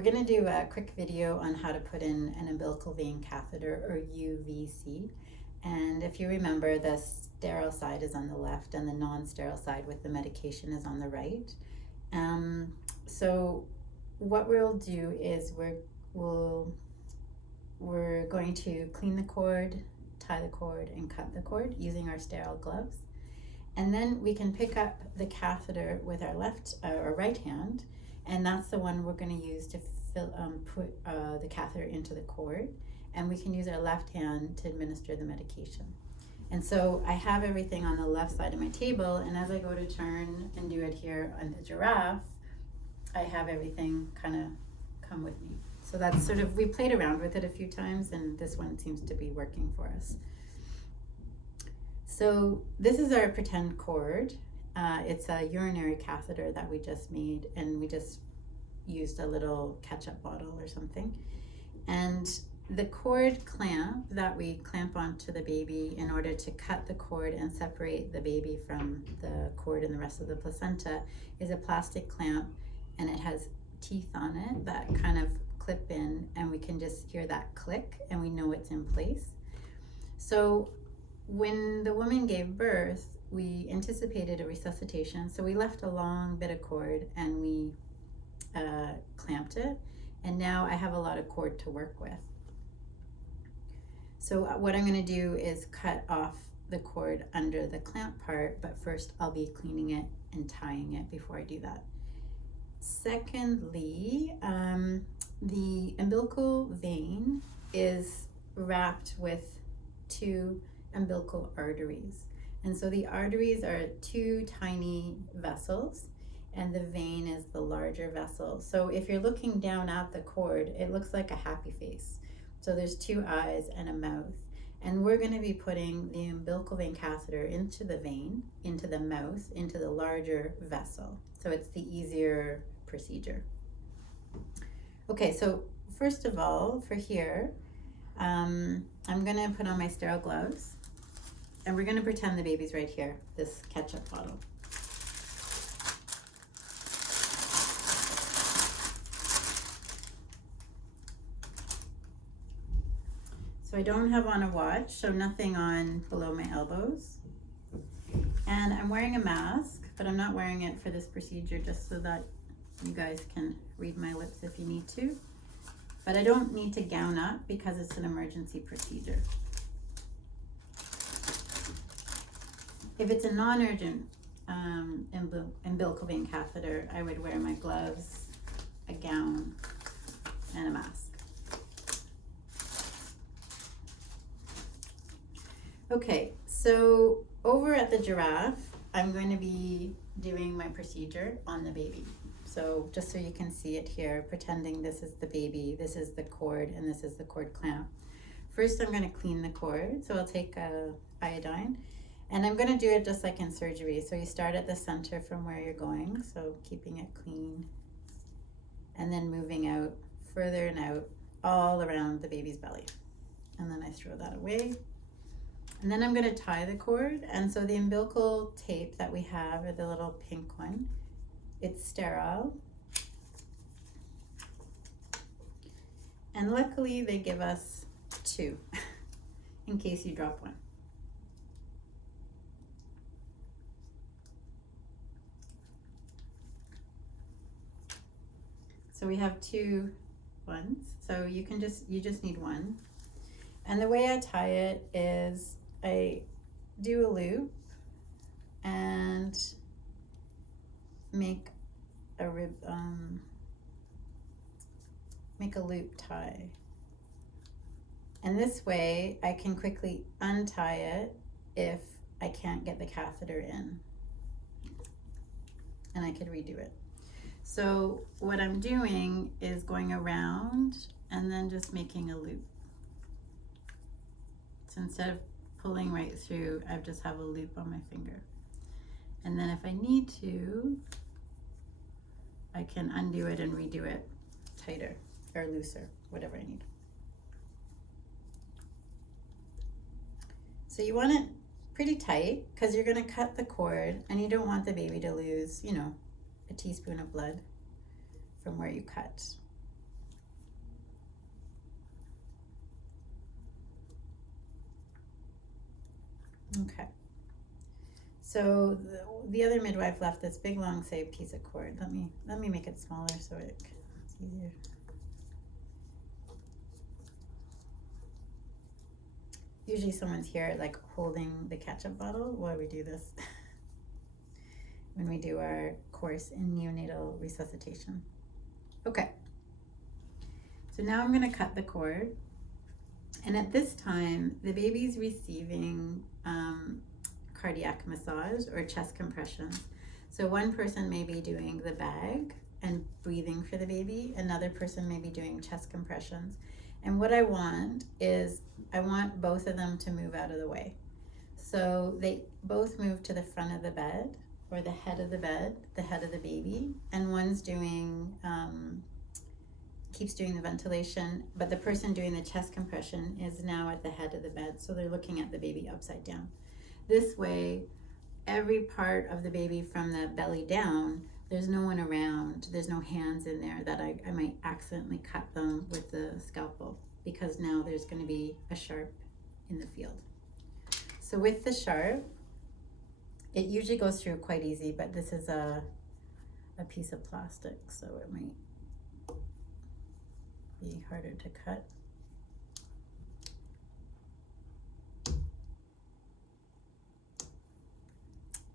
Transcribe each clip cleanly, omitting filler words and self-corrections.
We're going to do a quick video on how to put in an umbilical vein catheter, or UVC. And if you remember, the sterile side is on the left and the non-sterile side with the medication is on the right. So what we'll do is we're going to clean the cord, tie the cord, and cut the cord using our sterile gloves. And then we can pick up the catheter with our left or right hand, and that's the one we're going to use to put the catheter into the cord. And we can use our left hand to administer the medication. And so I have everything on the left side of my table, and as I go to turn and do it here on the giraffe, I have everything kind of come with me. So that's sort of, we played around with it a few times, and this one seems to be working for us. So this is our pretend cord. It's a urinary catheter that we just made, and we just used a little ketchup bottle or something. And the cord clamp that we clamp onto the baby in order to cut the cord and separate the baby from the cord and the rest of the placenta is a plastic clamp, and it has teeth on it that kind of clip in, and we can just hear that click and we know it's in place. So when the woman gave birth, we anticipated a resuscitation, so we left a long bit of cord and we clamped it, and now I have a lot of cord to work with. So what I'm going to do is cut off the cord under the clamp part, but first I'll be cleaning it and tying it before I do that. Secondly, the umbilical vein is wrapped with two umbilical arteries. And so the arteries are two tiny vessels, and the vein is the larger vessel. So if you're looking down at the cord, it looks like a happy face. So there's two eyes and a mouth. And we're going to be putting the umbilical vein catheter into the vein, into the mouth, into the larger vessel. So it's the easier procedure. Okay, so first of all, for here, I'm going to put on my sterile gloves, and we're going to pretend the baby's right here, this ketchup bottle. So I don't have on a watch, so nothing on below my elbows. And I'm wearing a mask, but I'm not wearing it for this procedure, just so that you guys can read my lips if you need to. But I don't need to gown up because it's an emergency procedure. If it's a non-urgent umbilical vein catheter, I would wear my gloves, a gown, and a mask. Okay, so over at the giraffe, I'm going to be doing my procedure on the baby. So just so you can see it here, pretending this is the baby, this is the cord, and this is the cord clamp. First, I'm going to clean the cord. So I'll take iodine, and I'm going to do it just like in surgery. So you start at the center from where you're going, so keeping it clean, and then moving out further and out all around the baby's belly. And then I throw that away. And then I'm going to tie the cord. And so the umbilical tape that we have, or the little pink one, it's sterile. And luckily they give us two in case you drop one. So we have two ones. So you just need one. And the way I tie it is I do a loop and make a loop tie. And this way I can quickly untie it if I can't get the catheter in. And I could redo it. So what I'm doing is going around and then just making a loop. So instead of pulling right through, I just have a loop on my finger. And then if I need to, I can undo it and redo it tighter or looser, whatever I need. So you want it pretty tight because you're going to cut the cord, and you don't want the baby to lose, a teaspoon of blood from where you cut. Okay. So the other midwife left this big long say piece of cord. Let me make it smaller so it's easier. Usually someone's here like holding the ketchup bottle while we do this when we do our course in neonatal resuscitation. Okay. So now I'm going to cut the cord. And at this time, the baby's receiving cardiac massage or chest compressions. So one person may be doing the bag and breathing for the baby. Another person may be doing chest compressions. And what I want is I want both of them to move out of the way. So they both move to the front of the bed or the head of the bed, the head of the baby, and one's doing keeps doing the ventilation, but the person doing the chest compression is now at the head of the bed, so they're looking at the baby upside down. This way, every part of the baby from the belly down, there's no one around, there's no hands in there that I might accidentally cut them with the scalpel, because now there's going to be a sharp in the field. So with the sharp, it usually goes through quite easy, but this is a piece of plastic, so it might be harder to cut.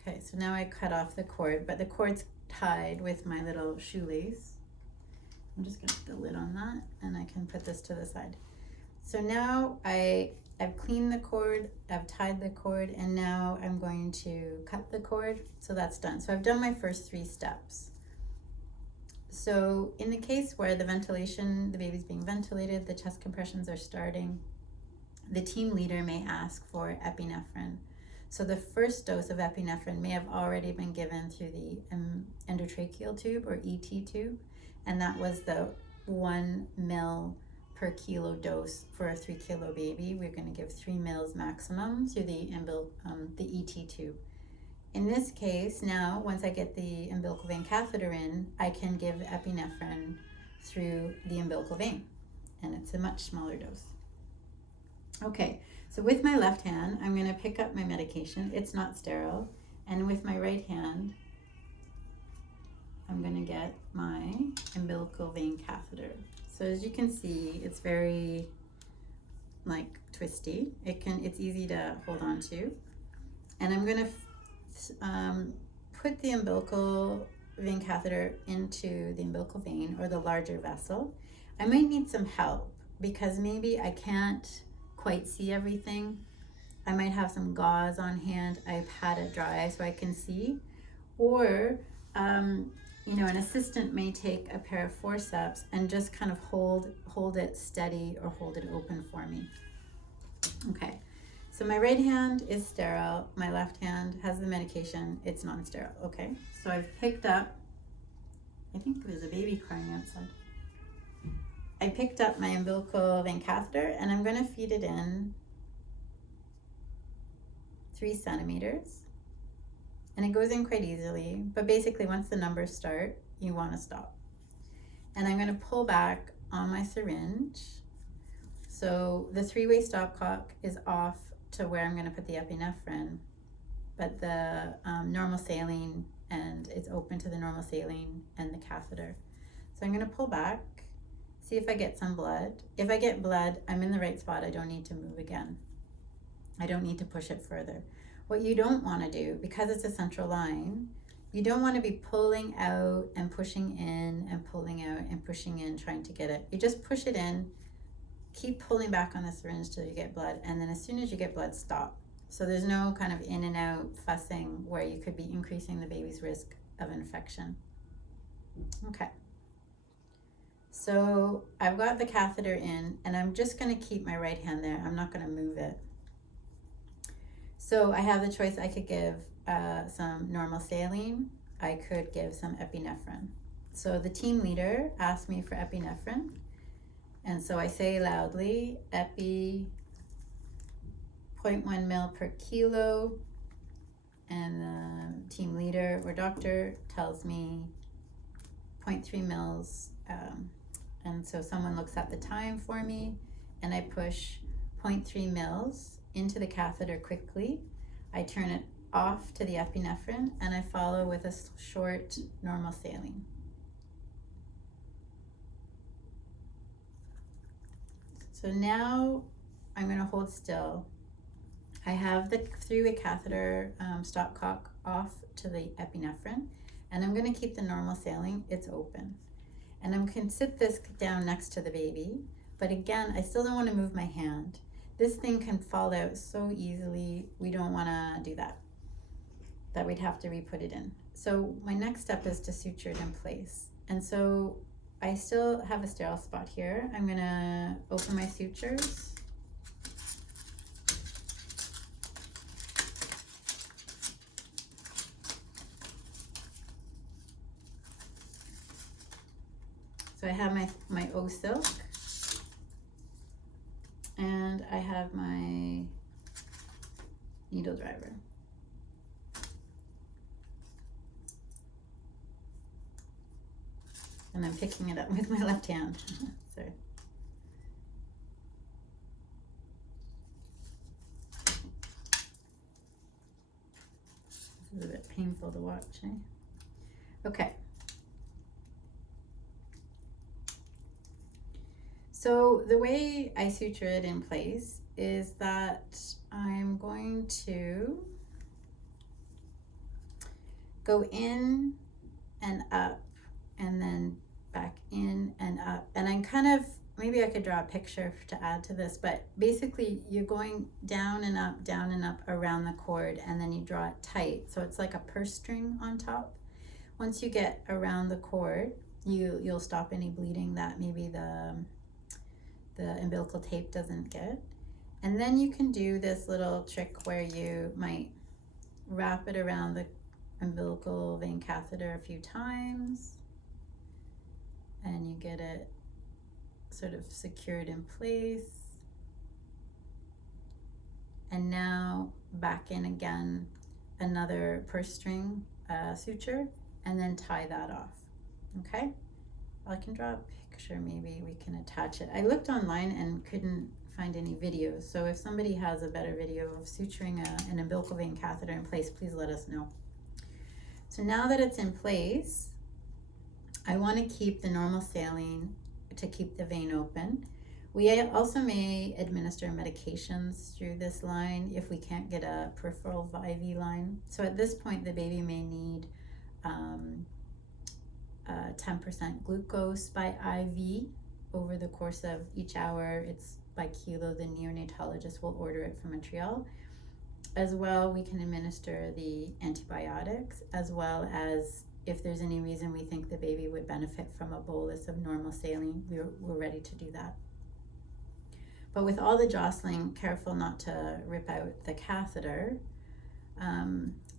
Okay, so now I cut off the cord, but the cord's tied with my little shoelace. I'm just gonna put the lid on that and I can put this to the side. So now I've cleaned the cord, I've tied the cord, and now I'm going to cut the cord. So that's done. So I've done my first 3 steps. So in the case where the ventilation, the baby's being ventilated, the chest compressions are starting, the team leader may ask for epinephrine. So the first dose of epinephrine may have already been given through the endotracheal tube or ET tube, and that was the 1 ml per kilo dose for a 3 kilo baby. We're going to give 3 mils maximum through the ET tube. In this case, now, once I get the umbilical vein catheter in, I can give epinephrine through the umbilical vein, and it's a much smaller dose. Okay, so with my left hand, I'm going to pick up my medication. It's not sterile. And with my right hand, I'm going to get my umbilical vein catheter. So as you can see, it's very like twisty. It's easy to hold on to. And I'm going to put the umbilical vein catheter into the umbilical vein or the larger vessel. I might need some help because maybe I can't quite see everything. I might have some gauze on hand. I've had it dry so I can see. Or, an assistant may take a pair of forceps and just kind of hold it steady or hold it open for me. Okay. So my right hand is sterile, my left hand has the medication, it's non-sterile, okay? So I've picked up, I think there's a baby crying outside. I picked up my umbilical vein catheter and I'm gonna feed it in 3 centimeters. And it goes in quite easily, but basically once the numbers start, you wanna stop. And I'm gonna pull back on my syringe. So the 3-way stopcock is off to where I'm going to put the epinephrine, but the normal saline, and it's open to the normal saline and the catheter. So I'm going to pull back, see if I get some blood. If I get blood, I'm in the right spot. I don't need to move again. I don't need to push it further. What you don't want to do, because it's a central line, you don't want to be pulling out and pushing in and pulling out and pushing in, trying to get it. You just push it in, keep pulling back on the syringe till you get blood, and then as soon as you get blood, stop. So there's no kind of in and out fussing where you could be increasing the baby's risk of infection. Okay. So I've got the catheter in, and I'm just going to keep my right hand there. I'm not going to move it. So I have the choice. I could give some normal saline. I could give some epinephrine. So the team leader asked me for epinephrine. And so I say loudly, epi 0.1 mil per kilo, and the team leader or doctor tells me 0.3 mils. And so someone looks at the time for me, and I push 0.3 mils into the catheter quickly. I turn it off to the epinephrine and I follow with a short normal saline. So now I'm going to hold still. I have the 3-way catheter stopcock off to the epinephrine, and I'm going to keep the normal saline. It's open. And I'm going to sit this down next to the baby, but again, I still don't want to move my hand. This thing can fall out so easily. We don't want to do that. That we'd have to re-put it in. So my next step is to suture it in place. And so I still have a sterile spot here. I'm gonna open my sutures. So I have my O-Silk, and I have my needle driver. And I'm picking it up with my left hand. Sorry. This is a bit painful to watch, eh? Okay. So the way I suture it in place is that I'm going to go in and up and then back in and up. And I'm kind of, maybe I could draw a picture to add to this, but basically you're going down and up around the cord, and then you draw it tight. So it's like a purse string on top. Once you get around the cord, you'll stop any bleeding that maybe the umbilical tape doesn't get. And then you can do this little trick where you might wrap it around the umbilical vein catheter a few times, and you get it sort of secured in place. And now back in again, another purse string suture, and then tie that off. Okay, I can draw a picture, maybe we can attach it. I looked online and couldn't find any videos, so if somebody has a better video of suturing an umbilical vein catheter in place, please let us know. So now that it's in place, I want to keep the normal saline to keep the vein open. We also may administer medications through this line if we can't get a peripheral IV line. So at this point, the baby may need 10% glucose by IV over the course of each hour. It's by kilo. The neonatologist will order it from Montreal. As well, we can administer the antibiotics, as well as if there's any reason we think the baby would benefit from a bolus of normal saline, we're ready to do that. But with all the jostling, careful not to rip out the catheter.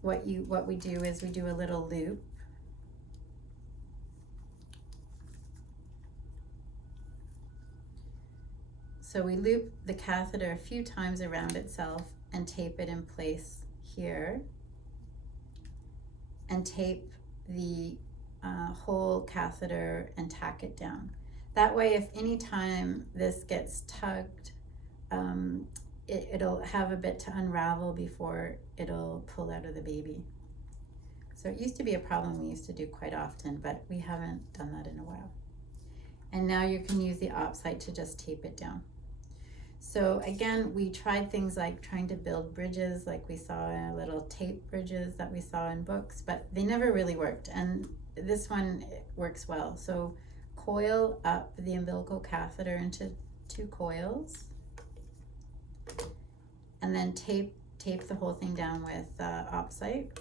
What we do is we do a little loop. So we loop the catheter a few times around itself and tape it in place here, and tape the whole catheter and tack it down. That way, if any time this gets tugged, it'll have a bit to unravel before it'll pull out of the baby. So it used to be a problem we used to do quite often, but we haven't done that in a while. And now you can use the OpSite to just tape it down. So again, we tried things like trying to build bridges, like we saw little tape bridges that we saw in books, but they never really worked. And this one works well. So coil up the umbilical catheter into 2 coils, and then tape the whole thing down with OpSite,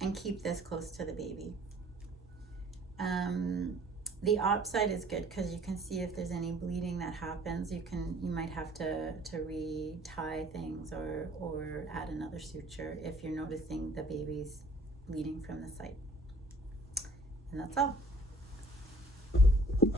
and keep this close to the baby. The OpSite is good because you can see if there's any bleeding that happens. You might have to re-tie things or add another suture if you're noticing the baby's bleeding from the site. And that's all.